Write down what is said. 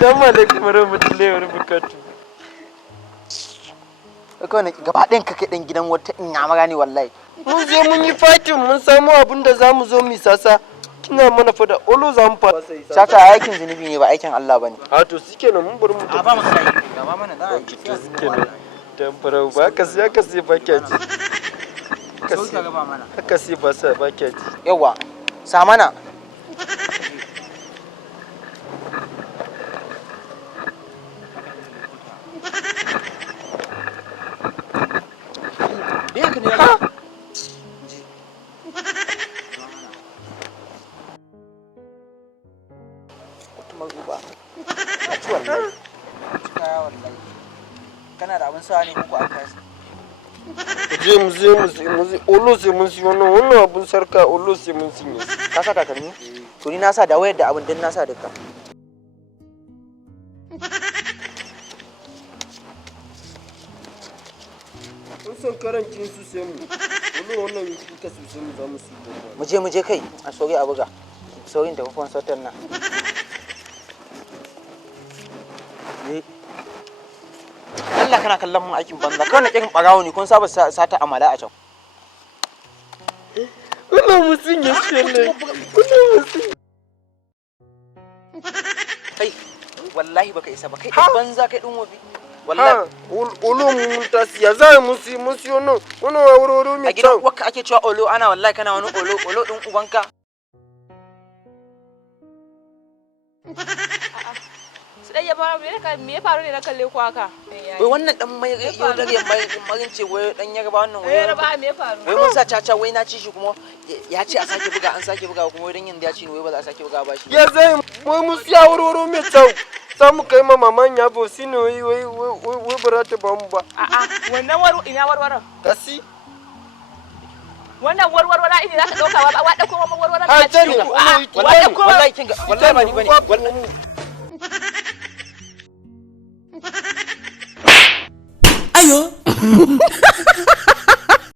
Assalamu alaikum warahmatullahi wabarakatuh. Kawai gaba ɗayan ka kai ɗan gidan wata inyamara ne wallahi. Mun zo mun yi fatin mun samu abin da za mu zo mu sasa. Kina mana fada olo za mu fara. Sata aikin zunubi ne ba aikin Allah bane. A to shikenan mun bar mu A ba mu sai gaba mana da. To shikenan. Dan farau ba ka sai ba kyaji. Haka sai ba sa ba kyaji. Yawa. Samana. Kana da abin sawa ne ko an kai? mu je olo sai mun siyo wannan abun sarka olo sai mun sinye. Ka saka takalmi? To ni na sa da wayar da abin din na sa duka. Mun san karancin su sai mu. Olo wannan ka su sai mu za mu siyo. Mu je kai a soge a buga. Sauyin da kafan sautan nan. Allah kana kallon mun aikin banza kawai na kin barawo ne kun saba sata amala a can. Wannan musun ya shelle. Wannan musun. Kai wallahi baka isa ba kai banza kai din wobi. Wallahi olo mun ta siya za mu siyo no. Wannan wuro mai a gidan kyau. uwarka ake cewa olo ana wallahi kana wani olo din ubanka. Sai ya fara me ya faru ne na kalle ku haka? Wai wannan dan mai yau da marin ce wai dan ya gaba wannan wai raba me ya faru? Wai mun sa caca wai na ci shi kuma ya ce a sake buga an sake buga kuma wai dan yanzu ya ci ni wai ba za a sake buga ba shi. Ya zai wai mu siya wuro mai kyau. Za mu kai ma maman ya bo shi ne wai bara ta ba mu ba. A'a wannan ina warwara? Kasi. Wannan warwara ina za ka dauka ba wa dauko warwara da ci. Wallahi kinga wallahi ba ni bane wallahi. Ayo